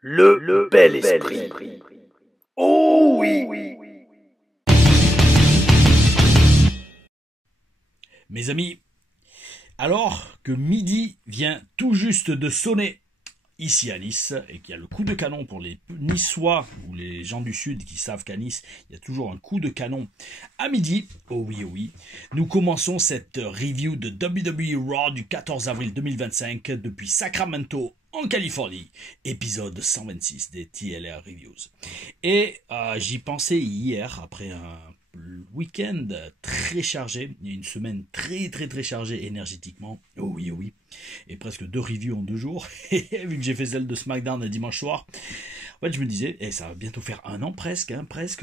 Le bel esprit. Oh oui. Mes amis, alors que midi vient tout juste de sonner ici à Nice, et qu'il y a le coup de canon pour les Niçois ou les gens du Sud qui savent qu'à Nice, il y a toujours un coup de canon à midi, oh oui, nous commençons cette review de WWE Raw du 14 avril 2025 depuis Sacramento, en Californie, épisode 126 des TLR Reviews. Et j'y pensais hier, après un week-end très chargé, une semaine très chargée énergétiquement, oh oui, et presque 2 reviews en 2 jours, et vu que j'ai fait celle de SmackDown le dimanche soir, en fait je me disais, et ça va bientôt faire un an presque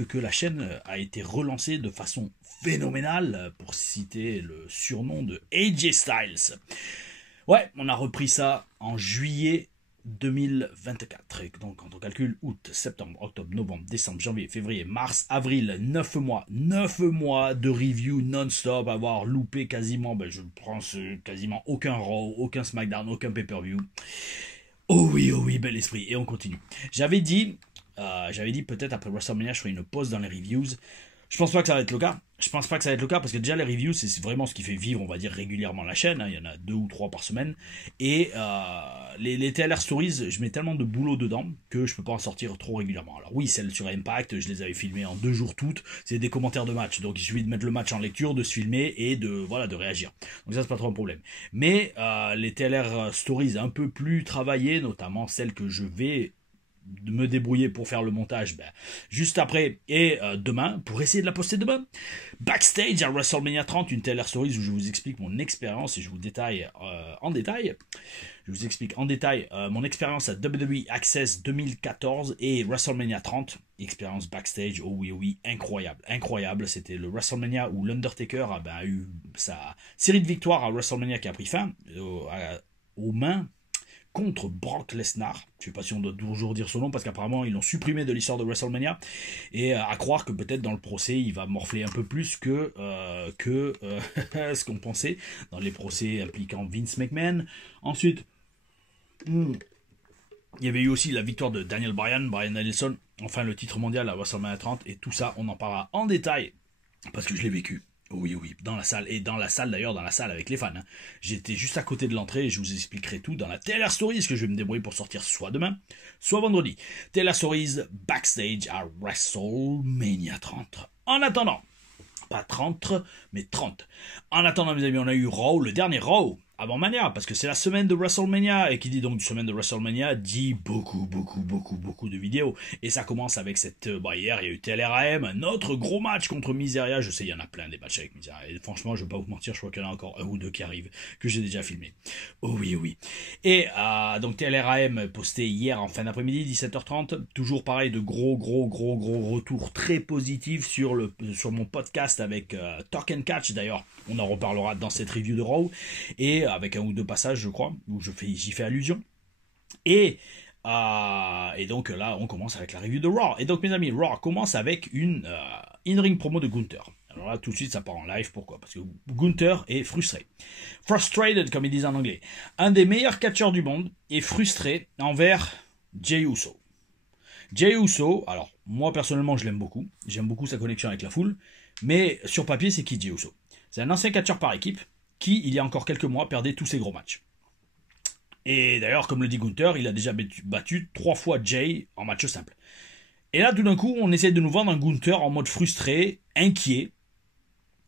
que la chaîne a été relancée de façon phénoménale, pour citer le surnom de AJ Styles. Ouais, on a repris ça en juillet 2024. Et donc, quand on calcule août, septembre, octobre, novembre, décembre, janvier, février, mars, avril, 9 mois. 9 mois de review non-stop, avoir loupé quasiment, je pense, quasiment aucun Raw, aucun SmackDown, aucun pay-per-view. Oh oui, bel esprit. Et on continue. J'avais dit peut-être après WrestleMania, je ferai une pause dans les reviews. Je pense pas que ça va être le cas. Je pense pas que ça va être le cas parce que déjà les reviews c'est vraiment ce qui fait vivre, on va dire, régulièrement la chaîne. Il y en a 2 ou 3 par semaine. Et les TLR Stories, je mets tellement de boulot dedans que je peux pas en sortir trop régulièrement. Alors oui, celles sur Impact, je les avais filmées en 2 jours toutes. C'est des commentaires de match. Donc il suffit de mettre le match en lecture, de se filmer et de réagir. Donc ça c'est pas trop un problème. Mais les TLR Stories un peu plus travaillées, notamment celles que je vais de me débrouiller pour faire le montage juste après et demain pour essayer de la poster demain. Backstage à WrestleMania 30, une TLR Stories où je vous explique mon expérience et je vous détaille en détail. Je vous explique en détail mon expérience à WWE Access 2014 et WrestleMania 30, expérience backstage, oh oui, incroyable. C'était le WrestleMania où l'Undertaker a eu sa série de victoires à WrestleMania qui a pris fin aux mains contre Brock Lesnar. Je ne sais pas si on doit toujours dire son nom parce qu'apparemment ils l'ont supprimé de l'histoire de WrestleMania, et à croire que peut-être dans le procès il va morfler un peu plus que ce qu'on pensait dans les procès impliquant Vince McMahon. Ensuite, il y avait eu aussi la victoire de Daniel Bryan Danielson, enfin le titre mondial à WrestleMania 30, et tout ça on en parlera en détail parce que je l'ai vécu. Oui, dans la salle, et dans la salle d'ailleurs, dans la salle avec les fans. J'étais juste à côté de l'entrée et je vous expliquerai tout dans la TLR Stories que je vais me débrouiller pour sortir soit demain, soit vendredi. TLR Stories backstage à WrestleMania 30. En attendant, pas 30, mais 30. En attendant, mes amis, on a eu Raw, le dernier Raw avant Mania, parce que c'est la semaine de WrestleMania, et qui dit donc semaine de WrestleMania dit beaucoup de vidéos. Et ça commence avec cette hier, il y a eu TLRAM, un autre gros match contre Miseria. Je sais, il y en a plein des matchs avec Miseria, et franchement, je vais pas vous mentir, je crois qu'il y en a encore un ou deux qui arrivent, que j'ai déjà filmé. Oh oui. Et donc TLRAM posté hier en fin d'après-midi, 17h30, toujours pareil, de gros retours très positifs sur mon podcast avec Talk and Catch. D'ailleurs, on en reparlera dans cette review de Raw, et avec un ou 2 passages, je crois, où j'y fais allusion. Et donc là, on commence avec la review de Raw. Et donc, mes amis, Raw commence avec une in-ring promo de Gunther. Alors là, tout de suite, ça part en live. Pourquoi? Parce que Gunther est frustré. Frustrated, comme ils disent en anglais. Un des meilleurs catcheurs du monde est frustré envers Jey Uso. Jey Uso, alors, moi, personnellement, je l'aime beaucoup. J'aime beaucoup sa connexion avec la foule. Mais sur papier, c'est qui Jey Uso? C'est un ancien catcheur par équipe qui, il y a encore quelques mois, perdait tous ses gros matchs. Et d'ailleurs, comme le dit Gunther, il a déjà battu 3 fois Jay en match simple. Et là, tout d'un coup, on essaie de nous vendre un Gunther en mode frustré, inquiet,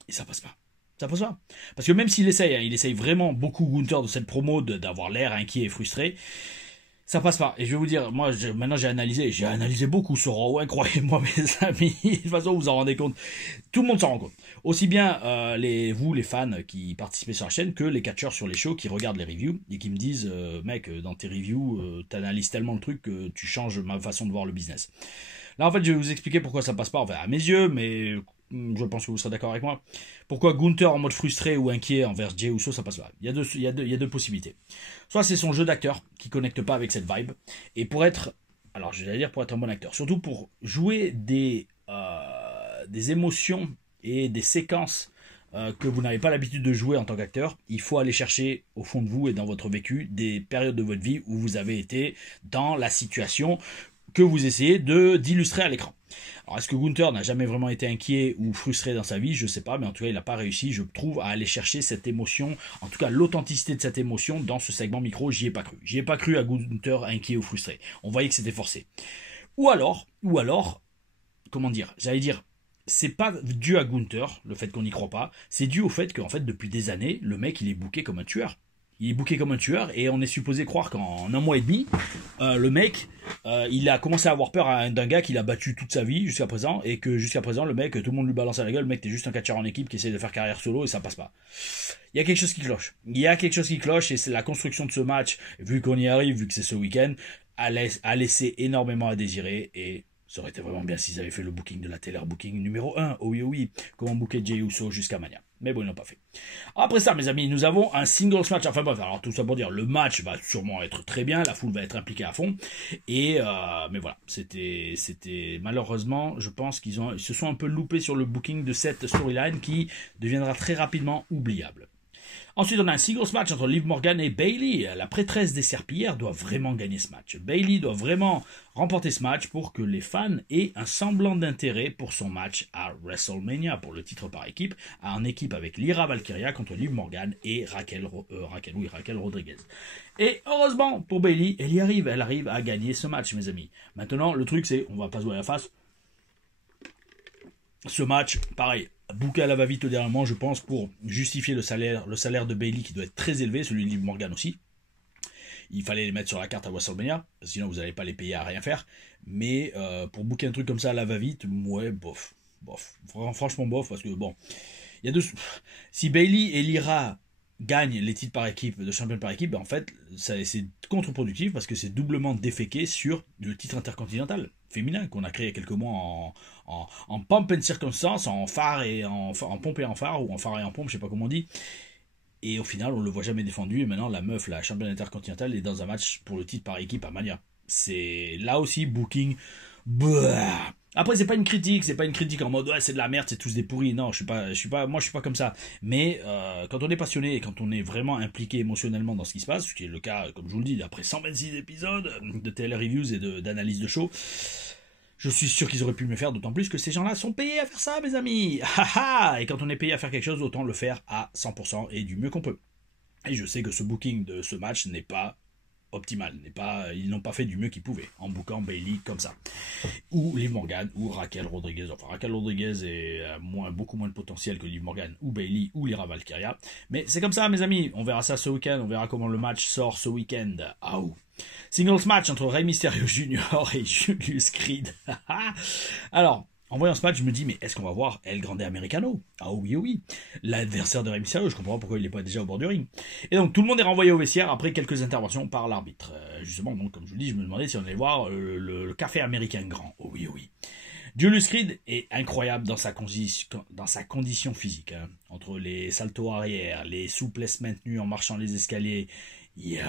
et ça passe pas. Ça passe pas. Parce que même s'il essaye, il essaye vraiment beaucoup, Gunther, de cette promo, d'avoir l'air inquiet et frustré, ça passe pas. Et je vais vous dire, moi, maintenant j'ai analysé beaucoup ce Raw, croyez-moi, mes amis. De toute façon, vous vous en rendez compte. Tout le monde s'en rend compte. Aussi bien vous, les fans qui participez sur la chaîne, que les catcheurs sur les shows qui regardent les reviews et qui me disent, mec, dans tes reviews, t'analyses tellement le truc que tu changes ma façon de voir le business. Là, en fait, je vais vous expliquer pourquoi ça passe pas, enfin, à mes yeux, mais je pense que vous serez d'accord avec moi. Pourquoi Gunther en mode frustré ou inquiet envers Jey Uso, ça passe pas. Il y a deux possibilités. Soit c'est son jeu d'acteur qui connecte pas avec cette vibe, et pour être un bon acteur, surtout pour jouer des émotions et des séquences que vous n'avez pas l'habitude de jouer en tant qu'acteur, il faut aller chercher au fond de vous et dans votre vécu des périodes de votre vie où vous avez été dans la situation que vous essayez d'illustrer à l'écran. Alors, est-ce que Gunther n'a jamais vraiment été inquiet ou frustré dans sa vie? Je sais pas, mais en tout cas, il n'a pas réussi, je trouve, à aller chercher cette émotion, en tout cas l'authenticité de cette émotion dans ce segment micro, j'y ai pas cru. J'y ai pas cru à Gunther inquiet ou frustré. On voyait que c'était forcé. Ou alors, comment dire, j'allais dire, c'est pas dû à Gunther, le fait qu'on n'y croit pas, c'est dû au fait qu'en fait, depuis des années, le mec, il est booké comme un tueur. Il est booké comme un tueur et on est supposé croire qu'en un mois et demi, le mec, il a commencé à avoir peur d'un gars qu'il a battu toute sa vie jusqu'à présent et que jusqu'à présent, le mec, tout le monde lui balance à la gueule, le mec, t'es juste un catcheur en équipe qui essaie de faire carrière solo et ça passe pas. Il y a quelque chose qui cloche. Il y a quelque chose qui cloche et c'est la construction de ce match, vu qu'on y arrive, vu que c'est ce week-end, a laissé énormément à désirer et ça aurait été vraiment bien s'ils avaient fait le booking de la télé booking numéro 1. Oh oui, oh oui. Comment booker Jey Uso jusqu'à Mania. Mais bon, ils l'ont pas fait. Après ça, mes amis, nous avons un singles match. Enfin bref, alors tout ça pour dire, le match va sûrement être très bien. La foule va être impliquée à fond. Et mais voilà, c'était malheureusement, je pense qu'ils se sont un peu loupés sur le booking de cette storyline qui deviendra très rapidement oubliable. Ensuite, on a un singles match entre Liv Morgan et Bayley. La prêtresse des serpillères doit vraiment gagner ce match. Bayley doit vraiment remporter ce match pour que les fans aient un semblant d'intérêt pour son match à WrestleMania pour le titre par équipe, en équipe avec Lyra Valkyria contre Liv Morgan et Raquel Rodriguez. Et heureusement pour Bayley, elle arrive à gagner ce match, mes amis. Maintenant, le truc c'est, on va pas se voir la face. Ce match, pareil, booké à la va-vite au dernier moment, je pense, pour justifier le salaire de Bayley qui doit être très élevé, celui de Liv Morgan aussi. Il fallait les mettre sur la carte à WrestleMania, sinon vous n'allez pas les payer à rien faire. Mais pour booker un truc comme ça à la va-vite, ouais, bof. Franchement bof, parce que bon, il y a deux. Si Bayley et Lyra gagnent les titres par équipe, de champion par équipe, ben en fait, c'est contre-productif parce que c'est doublement déféqué sur le titre intercontinental féminin qu'on a créé il y a quelques mois en pompe and circonstance, en phare et en pompe et en phare, ou en phare et en pompe, je sais pas comment on dit. Et au final, on le voit jamais défendu. Et maintenant, la meuf, la championne intercontinentale, est dans un match pour le titre par équipe à Mania. C'est là aussi booking. Bah. Après, c'est pas une critique en mode ouais, c'est de la merde, c'est tous des pourris. Non, moi, je suis pas comme ça. Mais quand on est passionné et quand on est vraiment impliqué émotionnellement dans ce qui se passe, ce qui est le cas, comme je vous le dis, après 126 épisodes de télé reviews et d'analyse de show. Je suis sûr qu'ils auraient pu mieux faire, d'autant plus que ces gens-là sont payés à faire ça, mes amis. Et quand on est payé à faire quelque chose, autant le faire à 100% et du mieux qu'on peut. Et je sais que ce booking de ce match n'est pas optimal. Ils n'ont pas fait du mieux qu'ils pouvaient en bookant Bayley comme ça. Ou Liv Morgan, ou Raquel Rodriguez. Enfin, Raquel Rodriguez est beaucoup moins de potentiel que Liv Morgan, ou Bayley, ou Lyra Valkyria. Mais c'est comme ça, mes amis. On verra ça ce week-end. On verra comment le match sort ce week-end. Singles match entre Rey Mysterio Jr. et Julius Creed. Alors, en voyant ce match, je me dis, mais est-ce qu'on va voir El Grande Americano? Ah oui, oui. L'adversaire de Rey Mysterio, je comprends pas pourquoi il n'est pas déjà au bord du ring. Et donc, tout le monde est renvoyé au vestiaire après quelques interventions par l'arbitre. Justement, donc, comme je vous le dis, je me demandais si on allait voir le café américain grand. Oh oui, oui. Julius Creed est incroyable dans sa condition physique. Hein. Entre les saltos arrière, les souplesses maintenues en marchant les escaliers. Yo.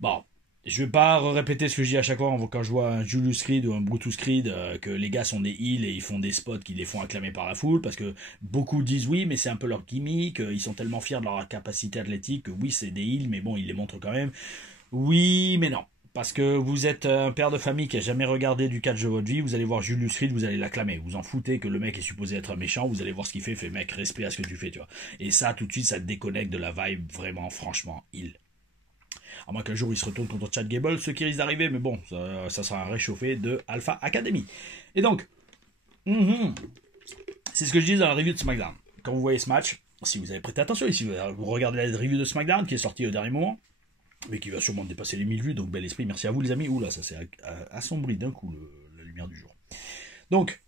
Bon, je vais pas répéter ce que je dis à chaque fois quand je vois un Julius Creed ou un Brutus Creed, que les gars sont des heels et ils font des spots qui les font acclamer par la foule, parce que beaucoup disent oui, mais c'est un peu leur gimmick, ils sont tellement fiers de leur capacité athlétique que oui, c'est des heels, mais bon, ils les montrent quand même. Oui, mais non. Parce que vous êtes un père de famille qui a jamais regardé du catch de votre vie, vous allez voir Julius Creed, vous allez l'acclamer. Vous en foutez que le mec est supposé être un méchant, vous allez voir ce qu'il fait mec, respect à ce que tu fais, tu vois. Et ça, tout de suite, ça te déconnecte de la vibe vraiment, franchement, heel. À moins qu'un jour il se retourne contre Chad Gable, ce qui risque d'arriver, mais bon, ça sera un réchauffé de Alpha Academy. Et donc, c'est ce que je dis dans la review de SmackDown. Quand vous voyez ce match, si vous avez prêté attention, et si vous regardez la review de SmackDown qui est sortie au dernier moment, mais qui va sûrement dépasser les 1000 vues, donc bel esprit, merci à vous les amis. Oula, ça s'est assombri d'un coup la lumière du jour. Donc,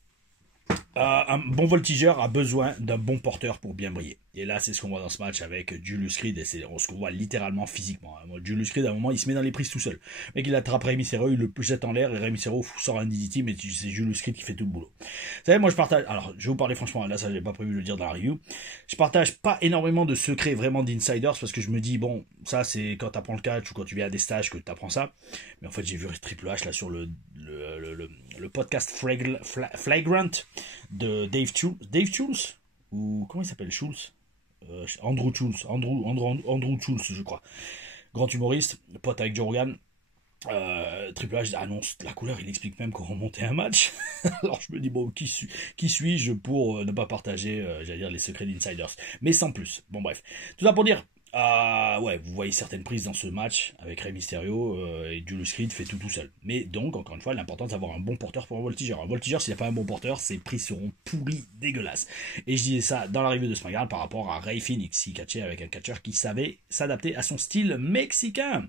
un bon voltigeur a besoin d'un bon porteur pour bien briller. Et là, c'est ce qu'on voit dans ce match avec Julius Creed, et c'est ce qu'on voit littéralement physiquement. Julius Creed, à un moment, il se met dans les prises tout seul. Mais il attrape Rey Mysterio, il le jette en l'air, et Rey Mysterio sort un DDT, mais c'est Julius Creed qui fait tout le boulot. Vous savez, moi, je partage, alors, je vais vous parler franchement, là, ça, j'ai pas prévu de le dire dans la review. Je partage pas énormément de secrets vraiment d'insiders, parce que je me dis, bon, ça, c'est quand t'apprends le catch, ou quand tu viens à des stages que t'apprends ça. Mais en fait, j'ai vu Triple H, là, sur le podcast Flagrant de Dave Schultz, ou comment il s'appelle, Schulz, Andrew Schulz, Andrew Schulz, je crois. Grand humoriste, pote avec Joe Rogan. Triple H annonce la couleur, il explique même comment monter un match. Alors je me dis, bon, qui suis-je pour ne pas partager, j'allais dire, les secrets d'Insiders. Mais sans plus. Bon, bref. Tout ça pour dire, ouais, vous voyez certaines prises dans ce match avec Rey Mysterio et Julius Creed fait tout seul. Mais donc, encore une fois, l'important c'est d'avoir un bon porteur pour un voltigeur. Un voltigeur, s'il n'y a pas un bon porteur, ses prises seront pourries, dégueulasses. Et je disais ça dans l'arrivée de SmackDown par rapport à Rey Fénix. Il catchait avec un catcheur qui savait s'adapter à son style mexicain.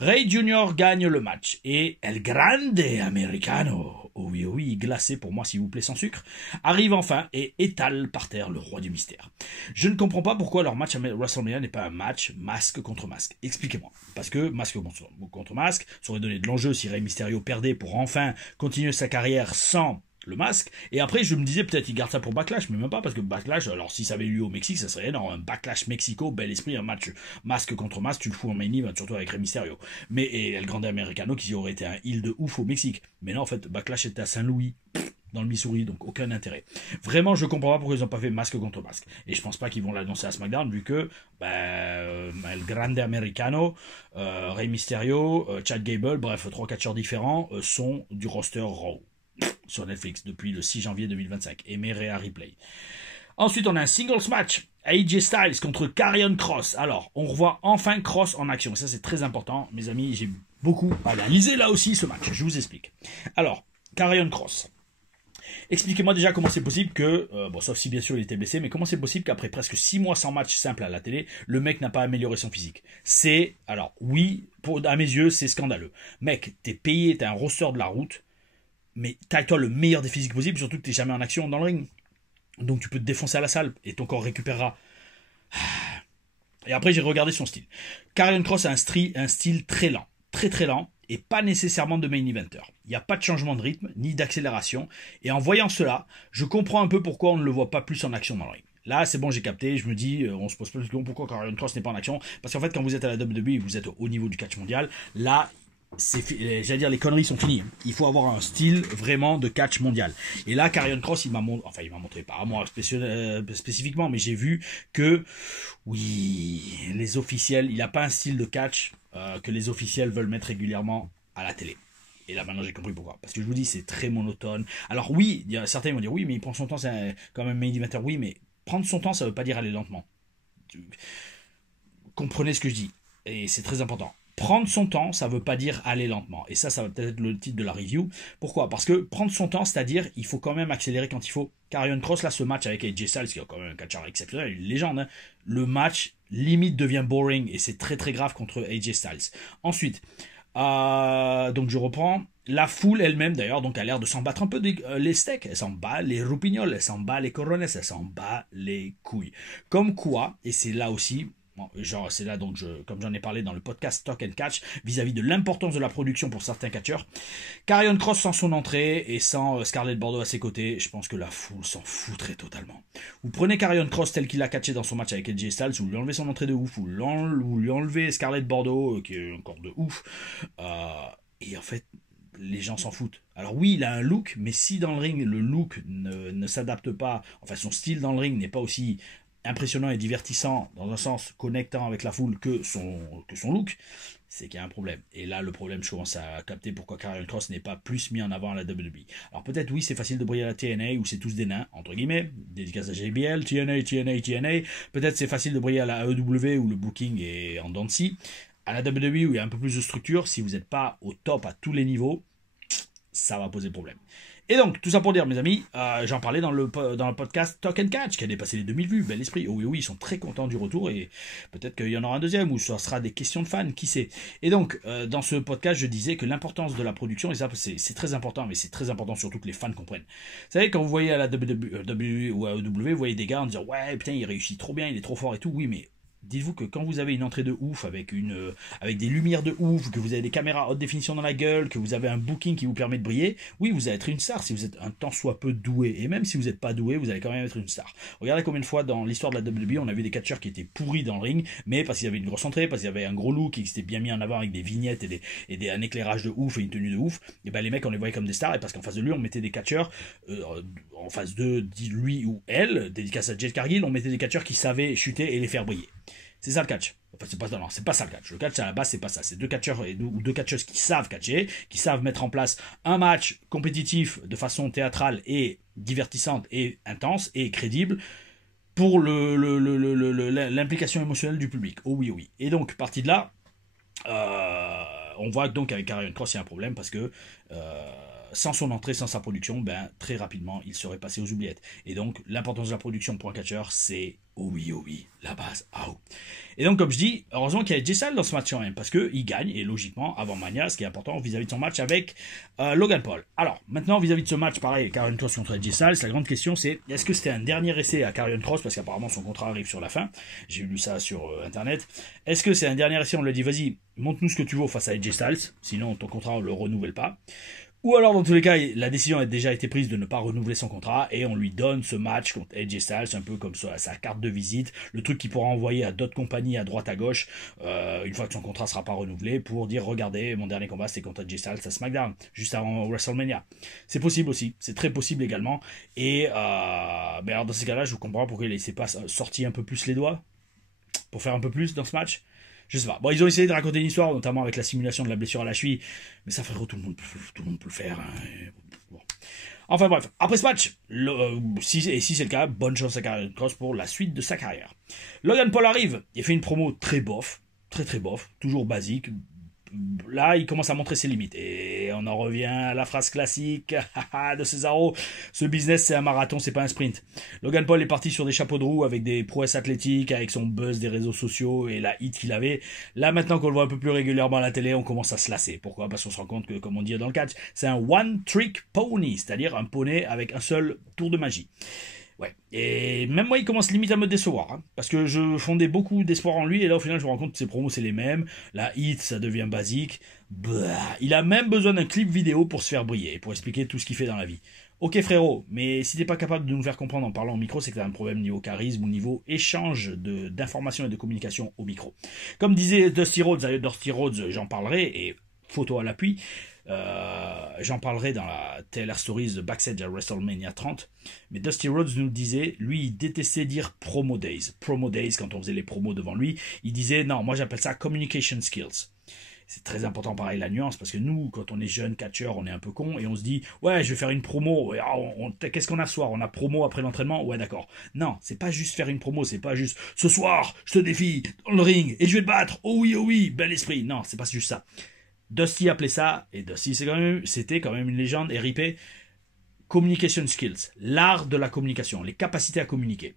Rey Jr. gagne le match et El Grande Americano, oh oui, glacé pour moi s'il vous plaît sans sucre, arrive enfin et étale par terre le roi du mystère. Je ne comprends pas pourquoi leur match à WrestleMania n'est pas un match masque contre masque. Expliquez-moi. Parce que masque contre masque, ça aurait donné de l'enjeu si Rey Mysterio perdait pour enfin continuer sa carrière sans le masque, et après je me disais peut-être il garde ça pour Backlash, mais même pas, parce que Backlash, alors si ça avait eu lieu au Mexique, ça serait énorme, un Backlash Mexico, bel esprit, un match masque contre masque, tu le fous en main event, surtout avec Rey Mysterio, mais et El Grande Americano qui aurait été un heel de ouf au Mexique, mais non en fait Backlash était à Saint-Louis, dans le Missouri, donc aucun intérêt. Vraiment, je comprends pas pourquoi ils n'ont pas fait masque contre masque. Et je pense pas qu'ils vont l'annoncer à SmackDown, vu que El Grande Americano, Rey Mysterio, Chad Gable, bref, 3 catcheurs différents sont du roster Raw sur Netflix depuis le 6 janvier 2025. Et Rhea Ripley. Ensuite, on a un singles match. AJ Styles contre Karrion Kross. Alors, on revoit enfin Kross en action. Et ça, c'est très important. Mes amis, j'ai beaucoup analysé là aussi ce match. Je vous explique. Alors, Karrion Kross. Expliquez-moi déjà comment c'est possible que, bon, sauf si bien sûr il était blessé, mais comment c'est possible qu'après presque 6 mois sans match simple à la télé, le mec n'a pas amélioré son physique. C'est, alors oui, à mes yeux, c'est scandaleux. Mec, t'es payé, t'es un roster de la route, mais taille-toi le meilleur des physiques possible, surtout que t'es jamais en action dans le ring. Donc tu peux te défoncer à la salle et ton corps récupérera. Et après j'ai regardé son style. Karrion Kross a un style très lent, très lent, et pas nécessairement de main eventer. Il n'y a pas de changement de rythme, ni d'accélération, et en voyant cela, je comprends un peu pourquoi on ne le voit pas plus en action dans le ring. Là, c'est bon, j'ai capté, je me dis, on se pose pas de questions pourquoi Karrion Kross n'est pas en action, parce qu'en fait, quand vous êtes à la WWE, vous êtes au niveau du catch mondial, là, j'allais dire, les conneries sont finies. Il faut avoir un style vraiment de catch mondial. Et là, Karrion Kross, il m'a montré, pas à moi spécifiquement, mais j'ai vu que, oui, les officiels, il n'a pas un style de catch que les officiels veulent mettre régulièrement à la télé. Et là, maintenant, j'ai compris pourquoi. Parce que je vous dis, c'est très monotone. Alors oui, certains vont dire, oui, mais il prend son temps, c'est quand même main eventer. Oui, mais prendre son temps, ça veut pas dire aller lentement. Comprenez ce que je dis. Et c'est très important. Prendre son temps, ça veut pas dire aller lentement. Et ça va peut-être être le titre de la review. Pourquoi ? Parce que prendre son temps, c'est-à-dire, il faut quand même accélérer quand il faut. Karrion Kross, là, ce match avec AJ Styles, qui est quand même un catcheur exceptionnel, une légende, hein, le match, limite, devient boring. Et c'est très grave contre AJ Styles. Ensuite, donc je reprends. La foule elle-même, d'ailleurs, donc a l'air de s'en battre un peu les steaks. Elle s'en bat les roupignoles, elle s'en bat les corones, elle s'en bat les couilles. Comme quoi, et c'est là aussi... Bon, genre, c'est là donc comme j'en ai parlé dans le podcast Talk and Catch, vis-à-vis de l'importance de la production pour certains catcheurs, Karrion Kross sans son entrée et sans Scarlett Bordeaux à ses côtés, je pense que la foule s'en foutrait totalement. Vous prenez Karrion Kross tel qu'il a catché dans son match avec AJ Styles, vous lui enlevez son entrée de ouf, vous lui enlevez Scarlett Bordeaux qui est encore de ouf, et en fait les gens s'en foutent. Alors oui, il a un look, mais si dans le ring le look ne s'adapte pas, enfin son style dans le ring n'est pas aussi impressionnant et divertissant, dans un sens connectant avec la foule que son look, c'est qu'il y a un problème. Et là, le problème, je commence à capter pourquoi Karrion Kross n'est pas plus mis en avant à la WWE. Alors peut-être, oui, c'est facile de briller à la TNA, où c'est tous des nains, entre guillemets, dédicace à JBL, TNA. Peut-être c'est facile de briller à la AEW, où le booking est en dents de scie. À la WWE, où il y a un peu plus de structure, si vous n'êtes pas au top à tous les niveaux, ça va poser problème. Et donc, tout ça pour dire, mes amis, j'en parlais dans le podcast Talk and Catch, qui a dépassé les 2000 vues, bel esprit. Oh oui, ils sont très contents du retour, et peut-être qu'il y en aura un deuxième, ou ça sera des questions de fans, qui sait. Et donc, dans ce podcast, je disais que l'importance de la production, et ça, c'est très important, mais c'est très important surtout que les fans comprennent. Vous savez, quand vous voyez à la WWE ou à AEW, vous voyez des gars en disant, ouais, putain, il réussit trop bien, il est trop fort et tout, oui, mais Dites-vous que quand vous avez une entrée de ouf avec des lumières de ouf, que vous avez des caméras haute définition dans la gueule, que vous avez un booking qui vous permet de briller, oui, vous allez être une star si vous êtes un tant soit peu doué. Et même si vous n'êtes pas doué, vous allez quand même être une star. Regardez combien de fois dans l'histoire de la WWE, on a vu des catcheurs qui étaient pourris dans le ring, mais parce qu'ils avaient une grosse entrée, parce qu'ils avaient un gros look, et qu'ils s'étaient bien mis en avant avec des vignettes un éclairage de ouf et une tenue de ouf, et ben les mecs on les voyait comme des stars, et parce qu'en face de lui on mettait des catcheurs, en face de lui ou elle, dédicace à Jade Cargill, on mettait des catcheurs qui savaient chuter et les faire briller. C'est ça le catch. Enfin, c'est pas ça le catch. Le catch à la base, c'est pas ça. C'est deux catcheurs ou deux catcheuses qui savent catcher, qui savent mettre en place un match compétitif de façon théâtrale et divertissante et intense et crédible pour l'implication émotionnelle du public. Oh oui, oh oui. Et donc, parti de là, on voit donc avec Karrion Kross, il y a un problème parce que sans son entrée, sans sa production, ben, très rapidement, il serait passé aux oubliettes. Et donc, l'importance de la production pour un catcheur, c'est oh oui, la base. Oh. Et donc, comme je dis, heureusement qu'il y a Jay Styles dans ce match quand même, parce qu'il gagne, et logiquement, avant Mania, ce qui est important vis-à-vis de son match avec Logan Paul. Alors, maintenant, vis-à-vis de ce match, pareil, Karrion Kross contre Jay Styles, la grande question c'est, est-ce que c'était un dernier essai à Karrion Kross, parce qu'apparemment son contrat arrive sur la fin, j'ai lu ça sur Internet, est-ce que c'est un dernier essai, on lui dit, vas-y, montre-nous ce que tu vaux face à AJ Styles, sinon ton contrat, on le renouvelle pas. Ou alors, dans tous les cas, la décision a déjà été prise de ne pas renouveler son contrat et on lui donne ce match contre AJ Styles, un peu comme sa carte de visite, le truc qu'il pourra envoyer à d'autres compagnies à droite à gauche, une fois que son contrat sera pas renouvelé, pour dire, regardez, mon dernier combat c'était contre AJ Styles à SmackDown, juste avant WrestleMania. C'est possible aussi, c'est très possible également. Et mais alors dans ces cas-là, je vous comprends pourquoi il s'est pas sorti un peu plus les doigts, pour faire un peu plus dans ce match. Je sais pas. Bon, ils ont essayé de raconter une histoire, notamment avec la simulation de la blessure à la cheville. Mais ça, frérot, tout le monde peut le faire. Hein. Bon. Enfin bref, après ce match, si c'est le cas, bonne chance à Karrion Kross pour la suite de sa carrière. Logan Paul arrive, il fait une promo très bof, très bof, toujours basique. Là, il commence à montrer ses limites. Et on en revient à la phrase classique de Cesaro. Ce business, c'est un marathon, c'est pas un sprint. Logan Paul est parti sur des chapeaux de roue avec des prouesses athlétiques, avec son buzz des réseaux sociaux et la hit qu'il avait. Là, maintenant qu'on le voit un peu plus régulièrement à la télé, on commence à se lasser. Pourquoi? Parce qu'on se rend compte que, comme on dit dans le catch, c'est un one-trick pony, c'est-à-dire un poney avec un seul tour de magie. Ouais. Et même moi, il commence limite à me décevoir. Hein, parce que je fondais beaucoup d'espoir en lui. Et là, au final, je me rends compte que ses promos, c'est les mêmes. La hit, ça devient basique. Bah, il a même besoin d'un clip vidéo pour se faire briller. Pour expliquer tout ce qu'il fait dans la vie. Ok, frérot. Mais si t'es pas capable de nous faire comprendre en parlant au micro, c'est que t'as un problème niveau charisme ou niveau échange d'informations et de communication au micro. Comme disait Dusty Rhodes, d'ailleurs, Dusty Rhodes, j'en parlerai. Et photo à l'appui. J'en parlerai dans la TLR Stories de Backstage à WrestleMania 30. Mais Dusty Rhodes nous disait, lui, il détestait dire promo days. Promo days, quand on faisait les promos devant lui, il disait, non, moi j'appelle ça communication skills. C'est très important, pareil, la nuance, parce que nous, quand on est jeune catcheur, on est un peu con, et on se dit, ouais, je vais faire une promo, qu'est-ce qu'on a ce soir? On a promo après l'entraînement? Ouais, d'accord. Non, c'est pas juste faire une promo, c'est pas juste, ce soir, je te défie, dans le ring, et je vais te battre, oh oui, bel esprit. Non, c'est pas juste ça. Dusty appelait ça, et Dusty c'était quand même une légende, RIP, communication skills, l'art de la communication, les capacités à communiquer.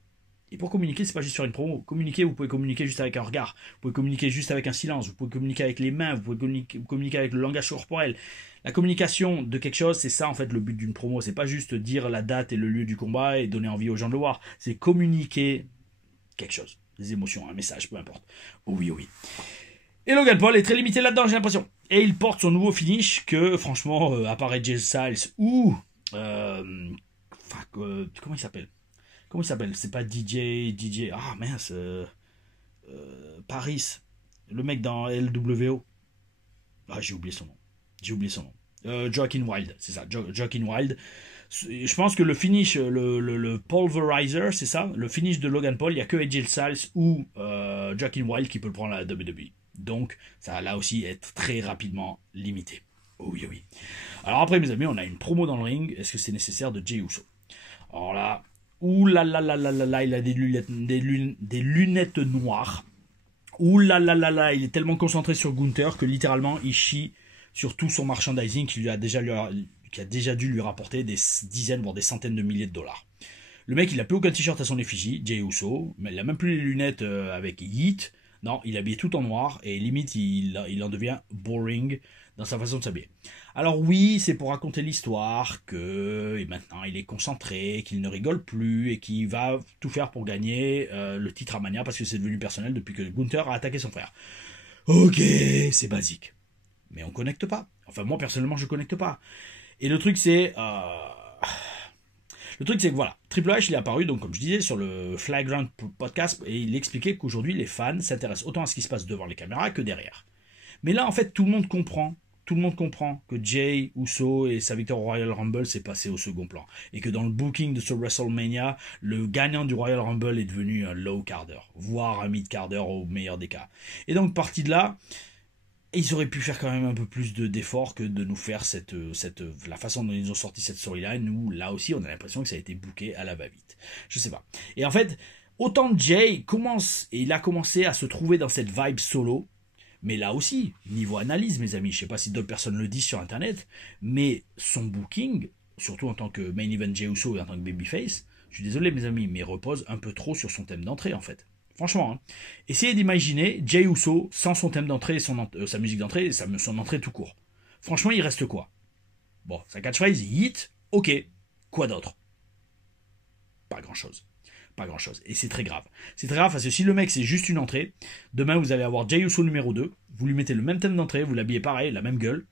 Et pour communiquer, c'est pas juste faire une promo. Communiquer, vous pouvez communiquer juste avec un regard, vous pouvez communiquer juste avec un silence, vous pouvez communiquer avec les mains, vous pouvez communiquer avec le langage corporel. La communication de quelque chose, c'est ça en fait le but d'une promo, c'est pas juste dire la date et le lieu du combat et donner envie aux gens de le voir, c'est communiquer quelque chose, des émotions, un message, peu importe. Oh oui. Et Logan Paul est très limité là-dedans, j'ai l'impression. Et il porte son nouveau finish que, franchement, à part AJ Styles ou... comment il s'appelle? C'est pas DJ... Ah, mince. Paris. Le mec dans LWO. Ah, j'ai oublié son nom. Joaquin Wilde, c'est ça. Joaquin Wilde. Je pense que le finish, le Pulverizer, c'est ça. Le finish de Logan Paul, il n'y a que AJ Styles ou Joaquin Wilde qui peut le prendre à la WWE. Donc, ça va là aussi être très rapidement limité. Oh oui. Alors après, mes amis, on a une promo dans le ring. Est-ce que c'est nécessaire de Jey Uso? Alors là, il a des lunettes noires. Il est tellement concentré sur Gunther que littéralement, il chie sur tout son merchandising qui a déjà dû lui rapporter des dizaines, voire des centaines de milliers de dollars. Le mec, il a plus aucun t-shirt à son effigie, Jey Uso, mais il a même plus les lunettes avec Yeet. Non, il est habillé tout en noir et limite il en devient boring dans sa façon de s'habiller. Alors oui, c'est pour raconter l'histoire que et maintenant il est concentré, qu'il ne rigole plus et qu'il va tout faire pour gagner le titre à Mania parce que c'est devenu personnel depuis que Gunther a attaqué son frère. Ok, c'est basique. Mais on connecte pas. Enfin moi personnellement je connecte pas. Et le truc c'est... Le truc c'est que voilà, Triple H il est apparu donc comme je disais sur le Flagrant podcast et il expliquait qu'aujourd'hui les fans s'intéressent autant à ce qui se passe devant les caméras que derrière. Mais là en fait tout le monde comprend que Jey Uso et sa victoire au Royal Rumble s'est passé au second plan. Et que dans le booking de ce WrestleMania, le gagnant du Royal Rumble est devenu un low carder, voire un mid carder au meilleur des cas. Et donc parti de là, ils auraient pu faire quand même un peu plus d'efforts que de nous faire la façon dont ils ont sorti cette storyline où là aussi on a l'impression que ça a été booké à la va-vite. Je sais pas. Et en fait, autant Jey il a commencé à se trouver dans cette vibe solo, mais là aussi, niveau analyse mes amis, je sais pas si d'autres personnes le disent sur internet, mais son booking, surtout en tant que main event Jey Uso et en tant que babyface, je suis désolé mes amis, mais repose un peu trop sur son thème d'entrée en fait. Franchement, hein. Essayez d'imaginer Jey Uso sans son thème d'entrée, sa musique d'entrée et son entrée tout court. Franchement, il reste quoi? Bon, sa catchphrase, hit, ok. Quoi d'autre? Pas grand-chose. Pas grand-chose. Et c'est très grave. C'est très grave parce que si le mec c'est juste une entrée, demain vous allez avoir Jey Uso numéro 2, vous lui mettez le même thème d'entrée, vous l'habillez pareil, la même gueule,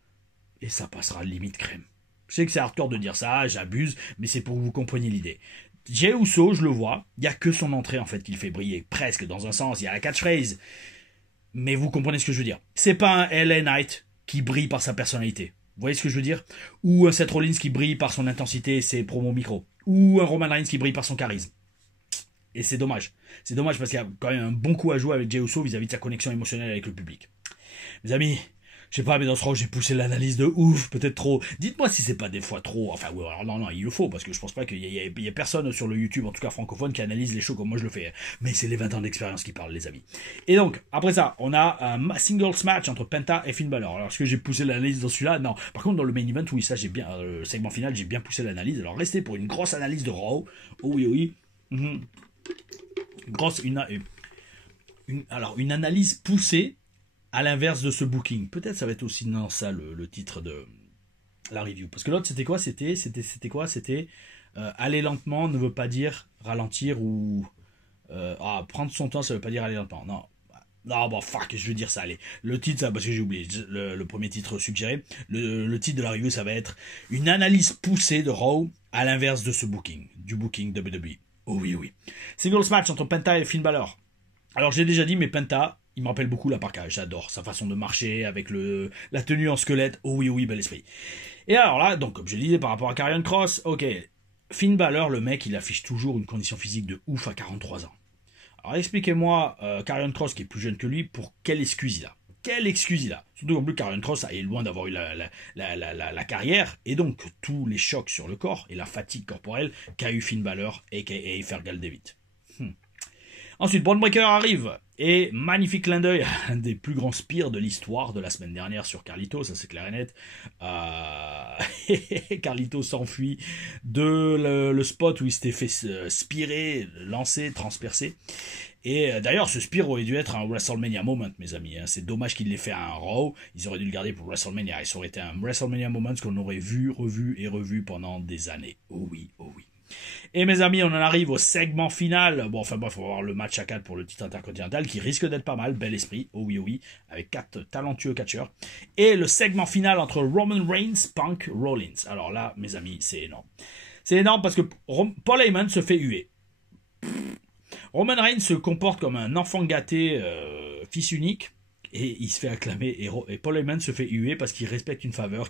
et ça passera limite crème. Je sais que c'est hardcore de dire ça, j'abuse, mais c'est pour que vous compreniez l'idée. Jey Uso, je le vois, il n'y a que son entrée en fait qui le fait briller, presque dans un sens, il y a la catchphrase, mais vous comprenez ce que je veux dire. C'est pas un LA Knight qui brille par sa personnalité, vous voyez ce que je veux dire? Ou un Seth Rollins qui brille par son intensité et ses promos micro, ou un Roman Reigns qui brille par son charisme. Et c'est dommage. C'est dommage parce qu'il y a quand même un bon coup à jouer avec Jey Uso vis-à-vis de sa connexion émotionnelle avec le public. Mes amis, je sais pas, mais dans ce rôle, j'ai poussé l'analyse de ouf, peut-être trop. Dites-moi si c'est pas des fois trop. Enfin, oui, alors non, il le faut, parce que je pense pas qu'il y ait personne sur le YouTube, en tout cas francophone, qui analyse les shows comme moi je le fais. Mais c'est les 20 ans d'expérience qui parlent, les amis. Et donc, après ça, on a un singles match entre Penta et Finn Balor. Alors, est-ce que j'ai poussé l'analyse dans celui-là? Non. Par contre, dans le main event, oui, ça, j'ai bien, le segment final, j'ai bien poussé l'analyse. Alors, restez pour une grosse analyse de Raw. Oh oui, oui. Une analyse poussée à l'inverse de ce booking. Peut-être ça va être aussi dans ça le titre de la review. Parce que l'autre c'était quoi? C'était aller lentement ne veut pas dire ralentir ou prendre son temps, ça veut pas dire aller lentement. Non, bon, fuck, je veux dire ça, allez. Le titre, ça, parce que j'ai oublié, le premier titre suggéré, le titre de la review, ça va être une analyse poussée de Raw à l'inverse de ce booking, du booking WWE. Oh oui, oui. Singles match entre Penta et Finn Balor. Alors, j'ai déjà dit, mais Penta, il me rappelle beaucoup la Parka. J'adore sa façon de marcher avec la tenue en squelette. Oh oui, oui, bel esprit. Et alors là, donc, comme je le disais, par rapport à Karrion Kross, ok. Finn Balor, le mec, il affiche toujours une condition physique de ouf à 43 ans. Alors, expliquez-moi, Karrion Kross, qui est plus jeune que lui, pour quelle excuse il a? Quelle excuse il a? Surtout qu'en plus, Karrion Kross est loin d'avoir eu la carrière, et donc tous les chocs sur le corps et la fatigue corporelle qu'a eu Finn Balor et Fergal Devitt. Ensuite, Braun Breaker arrive, et magnifique clin d'œil, un des plus grands spears de l'histoire de la semaine dernière sur Carlito, ça c'est clair et net. Carlito s'enfuit de le spot où il s'était fait spirer, lancer, transpercer. Et d'ailleurs, ce spear aurait dû être un WrestleMania moment, mes amis. C'est dommage qu'il l'ait fait à un Raw. Ils auraient dû le garder pour WrestleMania. Et ça aurait été un WrestleMania moment qu'on aurait vu, revu et revu pendant des années. Oh oui, oh oui. Et mes amis, on en arrive au segment final. Bon, enfin bref, on va voir le match à 4 pour le titre intercontinental qui risque d'être pas mal. Bel esprit, oh oui, oh oui, avec 4 talentueux catcheurs. Et le segment final entre Roman Reigns, Punk, Rollins. Alors là, mes amis, c'est énorme. C'est énorme parce que Paul Heyman se fait huer. Roman Reigns se comporte comme un enfant gâté, fils unique, et il se fait acclamer. Et Paul Heyman se fait huer parce qu'il respecte une faveur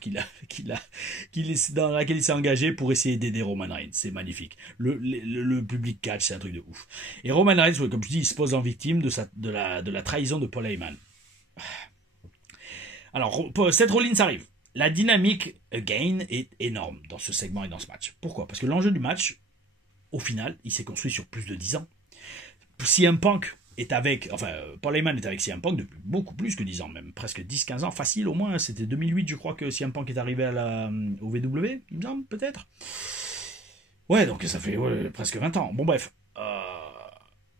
dans laquelle il s'est engagé pour essayer d'aider Roman Reigns. C'est magnifique. Le public catch, c'est un truc de ouf. Et Roman Reigns, comme je dis, il se pose en victime de la trahison de Paul Heyman. Alors, Seth Rollins arrive. La dynamique, again, est énorme dans ce segment et dans ce match. Pourquoi? Parce que l'enjeu du match, au final, il s'est construit sur plus de 10 ans. CM Punk est avec, Paul Heyman est avec CM Punk depuis beaucoup plus que 10 ans, même presque 10-15 ans, facile au moins. C'était 2008, je crois, que CM Punk est arrivé au VW, il me semble, peut-être. Ouais, donc ça fait presque 20 ans. Bon, bref.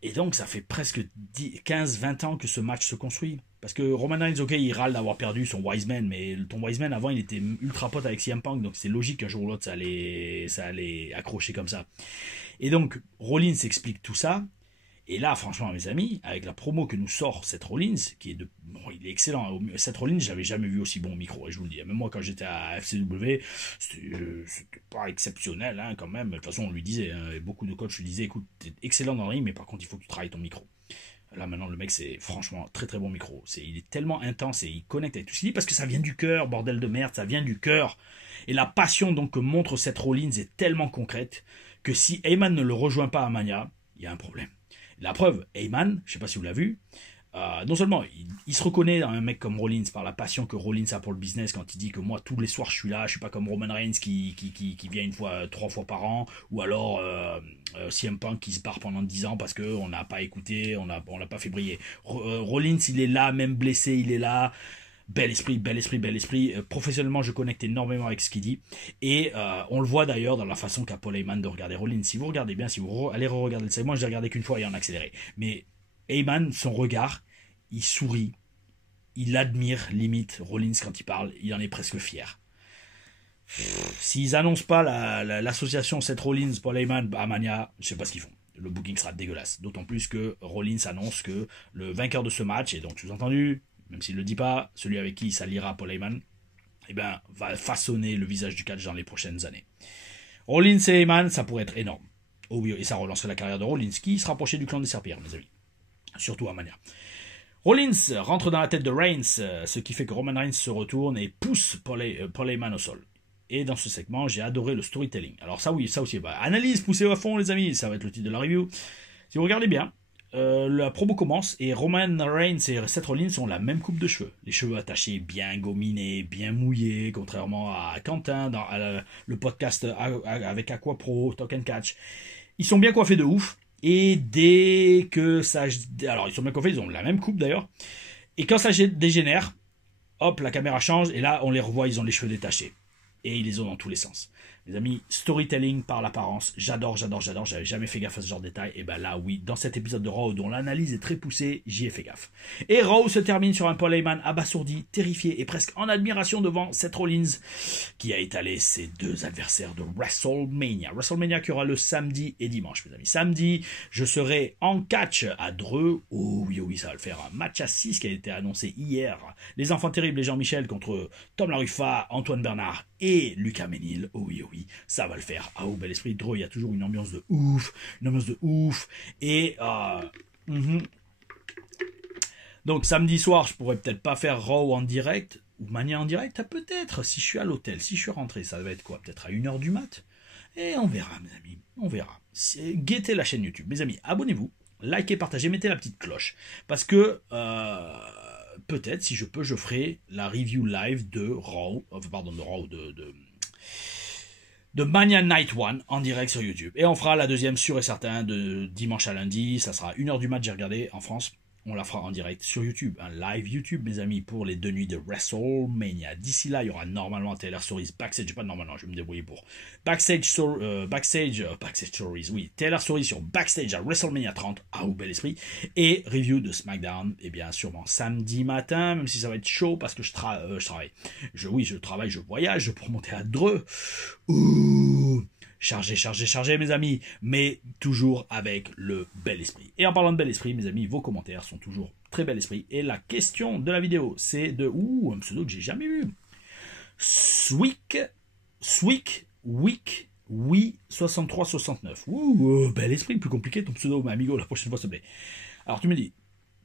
Et donc, ça fait presque 15-20 ans que ce match se construit. Parce que Roman Reigns, ok, il râle d'avoir perdu son Wiseman, mais ton Wiseman, avant, il était ultra pote avec CM Punk, donc c'est logique qu'un jour ou l'autre, ça allait accrocher comme ça. Et donc, Rollins explique tout ça. Et là, franchement, mes amis, avec la promo que nous sort Seth Rollins, qui est bon, il est excellent. Seth Rollins, j'avais jamais vu aussi bon au micro, et je vous le dis. Même moi, quand j'étais à FCW, c'était pas exceptionnel, hein, quand même. De toute façon, on lui disait, hein, et beaucoup de coachs lui disaient, écoute, t'es excellent dans le ring, mais par contre, il faut que tu travailles ton micro. Là, maintenant, le mec, c'est franchement très très bon micro. Il est tellement intense et il connecte avec tout ce qu'il dit parce que ça vient du cœur, bordel de merde, ça vient du cœur. Et la passion donc que montre Seth Rollins est tellement concrète que si Heyman ne le rejoint pas à Mania, il y a un problème. La preuve, Heyman, je sais pas si vous l'avez vu, non seulement il se reconnaît dans un mec comme Rollins par la passion que Rollins a pour le business quand il dit que moi tous les soirs je suis là, je suis pas comme Roman Reigns qui vient une fois, 3 fois par an, ou alors CM Punk qui se barre pendant 10 ans parce qu'on n'a pas écouté, on l'a pas fait briller. Rollins il est là, même blessé, il est là. Bel esprit, bel esprit, bel esprit. Professionnellement, je connecte énormément avec ce qu'il dit. Et on le voit d'ailleurs dans la façon qu'a Paul Heyman de regarder Rollins. Si vous regardez bien, si vous allez re-regarder le segment, je l'ai regardé qu'une fois et en accéléré. Mais Heyman, son regard, il sourit, il admire limite Rollins quand il parle, il en est presque fier. S'ils annoncent pas l'association Seth Rollins, Paul Heyman à Mania, je sais pas ce qu'ils font. Le booking sera dégueulasse. D'autant plus que Rollins annonce que le vainqueur de ce match, et donc sous-entendu, même s'il ne le dit pas, celui avec qui il s'alliera Paul Heyman, eh ben, va façonner le visage du catch dans les prochaines années. Rollins et Heyman, ça pourrait être énorme. Oh oui, et ça relancerait la carrière de Rollins, qui se rapprochait du clan des serpillères, mes amis. Surtout à Mania. Rollins rentre dans la tête de Reigns, ce qui fait que Roman Reigns se retourne et pousse Paul Heyman au sol. Et dans ce segment, j'ai adoré le storytelling. Alors ça oui, ça aussi, bah, analyse poussée à fond les amis, ça va être le titre de la review. Si vous regardez bien, la promo commence et Roman Reigns et Seth Rollins ont la même coupe de cheveux. Les cheveux attachés, bien gominés, bien mouillés, contrairement à Quentin dans le podcast avec Aqua Pro, Talk and Catch. Ils sont bien coiffés de ouf. Et dès que ça... Alors, ils sont bien coiffés, ils ont la même coupe d'ailleurs. Et quand ça dégénère, hop, la caméra change et là, on les revoit, ils ont les cheveux détachés. Et ils les ont dans tous les sens. Mes amis, storytelling par l'apparence, j'adore, j'avais jamais fait gaffe à ce genre de détails, et ben là oui, dans cet épisode de Raw dont l'analyse est très poussée, j'y ai fait gaffe. Et Raw se termine sur un Paul Heyman abasourdi, terrifié et presque en admiration devant Seth Rollins, qui a étalé ses 2 adversaires de WrestleMania. WrestleMania qui aura le samedi et dimanche, mes amis. Samedi, je serai en catch à Dreux, oh oui, ça va le faire, un match à 6 qui a été annoncé hier. Les Enfants Terribles et Jean-Michel contre Tom Laruffa, Antoine Bernard et Lucas Ménil, oh oui, ça va le faire. Ah, oh, bel esprit, Dreux, il y a toujours une ambiance de ouf, et donc samedi soir, je pourrais peut-être pas faire Raw en direct, ou Mania en direct, peut-être, si je suis à l'hôtel, si je suis rentré, ça va être quoi, peut-être à 1h du mat, et on verra, mes amis, on verra. Guettez la chaîne YouTube, mes amis, abonnez-vous, likez, partagez, mettez la petite cloche, parce que peut-être, si je peux, je ferai la review live de Raw, de Mania Night 1 en direct sur YouTube. Et on fera la deuxième sûr et certain de dimanche à lundi. Ça sera 1h du mat, j'ai regardé en France. On la fera en direct sur YouTube. Un live YouTube, mes amis, pour les 2 nuits de WrestleMania. D'ici là, il y aura normalement Taylor Stories Backstage. Pas normalement, je vais me débrouiller pour. Backstage Stories, oui. Taylor Stories sur Backstage à WrestleMania 30. Ah, ou bel esprit. Et review de SmackDown. Et bien, sûrement samedi matin, même si ça va être chaud parce que je travaille. Je travaille, je voyage pour monter à Dreux. Ouh. Chargé, mes amis, mais toujours avec le bel esprit. Et en parlant de bel esprit, mes amis, vos commentaires sont toujours très bel esprit. Et la question de la vidéo, c'est de... un pseudo que j'ai jamais vu. Swick, oui, 6369. Bel esprit, plus compliqué ton pseudo, mais amigo, la prochaine fois, s'il te plaît. Alors, tu me dis...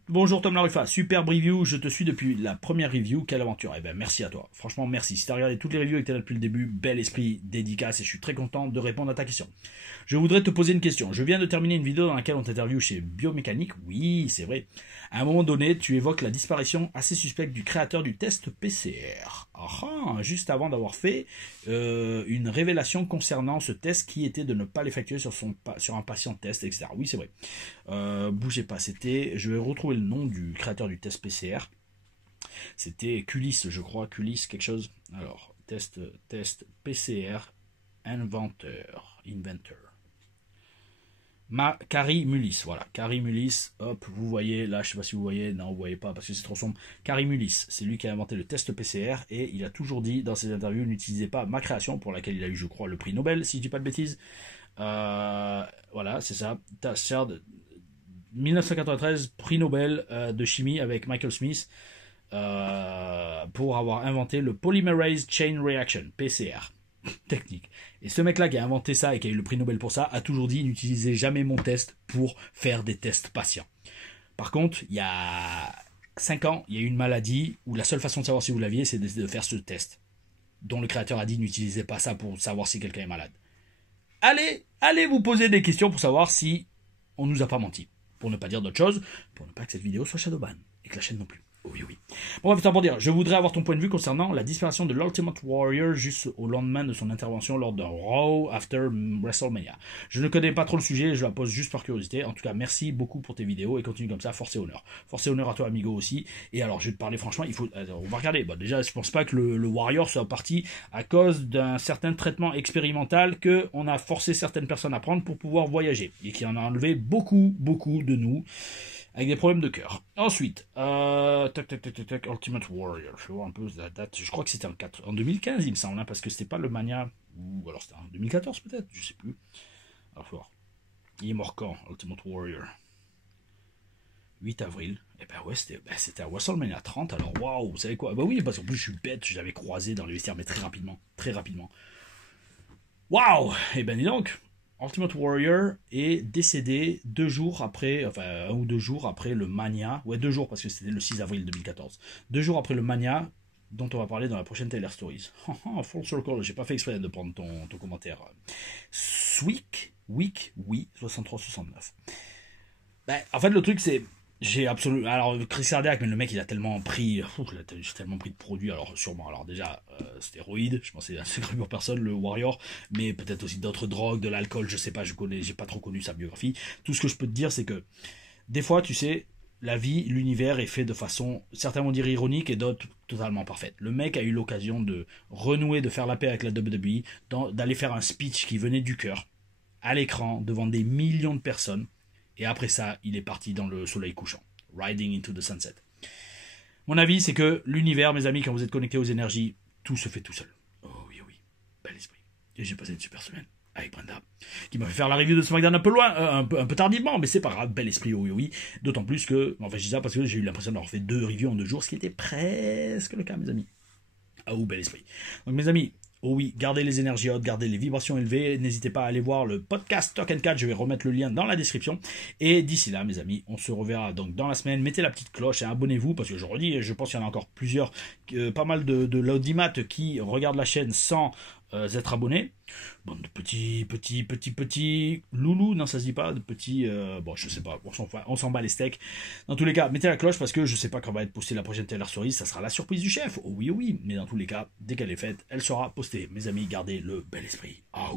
Bonjour Tom Laruffa, super review, je te suis depuis la première review, quelle aventure. Eh ben merci à toi, franchement merci. Si tu as regardé toutes les reviews et que tu es là depuis le début, bel esprit, dédicace et je suis très content de répondre à ta question. Je voudrais te poser une question. Je viens de terminer une vidéo dans laquelle on t'interviewe chez Biomécanique, oui c'est vrai. À un moment donné, tu évoques la disparition assez suspecte du créateur du test PCR. Juste avant d'avoir fait une révélation concernant ce test qui était de ne pas l'effectuer sur un patient test, etc. Oui c'est vrai. Bougez pas, je vais retrouver le nom du créateur du test PCR. C'était Culis, je crois, Culis quelque chose. Alors, test PCR Inventor. Carrie Mullis, voilà, Carrie Mullis, hop, vous voyez, là, je sais pas si vous voyez, non, vous voyez pas, parce que c'est trop sombre. Carrie Mullis, c'est lui qui a inventé le test PCR, et il a toujours dit dans ses interviews, n'utilisez pas ma création, pour laquelle il a eu, je crois, le prix Nobel, si je dis pas de bêtises. Voilà, c'est ça, 1993, prix Nobel de chimie avec Michael Smith, pour avoir inventé le Polymerase Chain Reaction, PCR. Technique. Et ce mec-là qui a inventé ça et qui a eu le prix Nobel pour ça a toujours dit n'utilisez jamais mon test pour faire des tests patients. Par contre, il y a 5 ans, il y a eu une maladie où la seule façon de savoir si vous l'aviez, c'est de faire ce test, dont le créateur a dit n'utilisez pas ça pour savoir si quelqu'un est malade. Allez vous poser des questions pour savoir si on nous a pas menti. Pour ne pas dire d'autre chose, pour ne pas que cette vidéo soit shadowban et que la chaîne non plus. Oui. Bon, c'est pour dire, je voudrais avoir ton point de vue concernant la disparition de l'Ultimate Warrior juste au lendemain de son intervention lors de Raw After WrestleMania. Je ne connais pas trop le sujet, je la pose juste par curiosité. En tout cas, merci beaucoup pour tes vidéos et continue comme ça, force et honneur. Force et honneur à toi, amigo, aussi. Et alors, je vais te parler franchement, on va regarder. Bon, déjà, je pense pas que le Warrior soit parti à cause d'un certain traitement expérimental que on a forcé certaines personnes à prendre pour pouvoir voyager et qui en a enlevé beaucoup de nous. Avec des problèmes de cœur. Ensuite, Ultimate Warrior. Je vais voir un peu la date. Je crois que c'était en 2015, il me semble, hein, parce que c'était pas le Mania. Ou alors c'était en 2014 peut-être, je sais plus. Alors, faut voir. Il est mort quand, Ultimate Warrior? 8 avril. Et ben ouais, c'était à WrestleMania 30. Alors, waouh, vous savez quoi? Bah oui, parce qu'en plus, je suis bête, je l'avais croisé dans les vestiaires, mais très rapidement. Waouh! Et ben dis donc. Ultimate Warrior est décédé 2 jours après, enfin 1 ou 2 jours après le Mania, ouais 2 jours parce que c'était le 6 avril 2014, 2 jours après le Mania dont on va parler dans la prochaine Taylor Stories. Full circle, j'ai pas fait exprès de prendre ton commentaire. Week, oui, 63-69. Ben, en fait le truc c'est, j'ai absolument, alors Chris Cardiac, mais le mec il a tellement pris, de produits, alors sûrement, alors déjà stéroïdes, je pensais à secret pour personne, le Warrior, mais peut-être aussi d'autres drogues, de l'alcool, je sais pas, j'ai pas trop connu sa biographie. Tout ce que je peux te dire c'est que des fois tu sais, la vie, l'univers est fait de façon, certains vont dire ironique et d'autres totalement parfaite. Le mec a eu l'occasion de renouer, de faire la paix avec la WWE, d'aller faire un speech qui venait du cœur, à l'écran, devant des millions de personnes. Et après ça, il est parti dans le soleil couchant. Riding into the sunset. Mon avis, c'est que l'univers, mes amis, quand vous êtes connectés aux énergies, tout se fait tout seul. Oh oui, bel esprit. Et j'ai passé une super semaine avec Brenda, qui m'a fait faire la review de SmackDown un peu loin, un peu tardivement, mais c'est pas grave, bel esprit, oui. D'autant plus que, enfin je dis ça parce que j'ai eu l'impression d'avoir fait 2 reviews en 2 jours, ce qui était presque le cas, mes amis. Ah bel esprit. Donc mes amis, oh oui, gardez les énergies hautes, gardez les vibrations élevées. N'hésitez pas à aller voir le podcast Talk & Catch. Je vais remettre le lien dans la description. Et d'ici là, mes amis, on se reverra donc dans la semaine. Mettez la petite cloche et abonnez-vous parce que je redis, je pense qu'il y en a encore plusieurs, pas mal de l'audimat qui regardent la chaîne sans être abonnés. Bande de petits loulous, non ça se dit pas, de petits, bon je sais pas, on s'en bat les steaks. Dans tous les cas, mettez la cloche parce que je sais pas quand va être postée la prochaine Taylor Stories, ça sera la surprise du chef, oh oui, mais dans tous les cas, dès qu'elle est faite, elle sera postée. Mes amis, gardez le bel esprit. Ah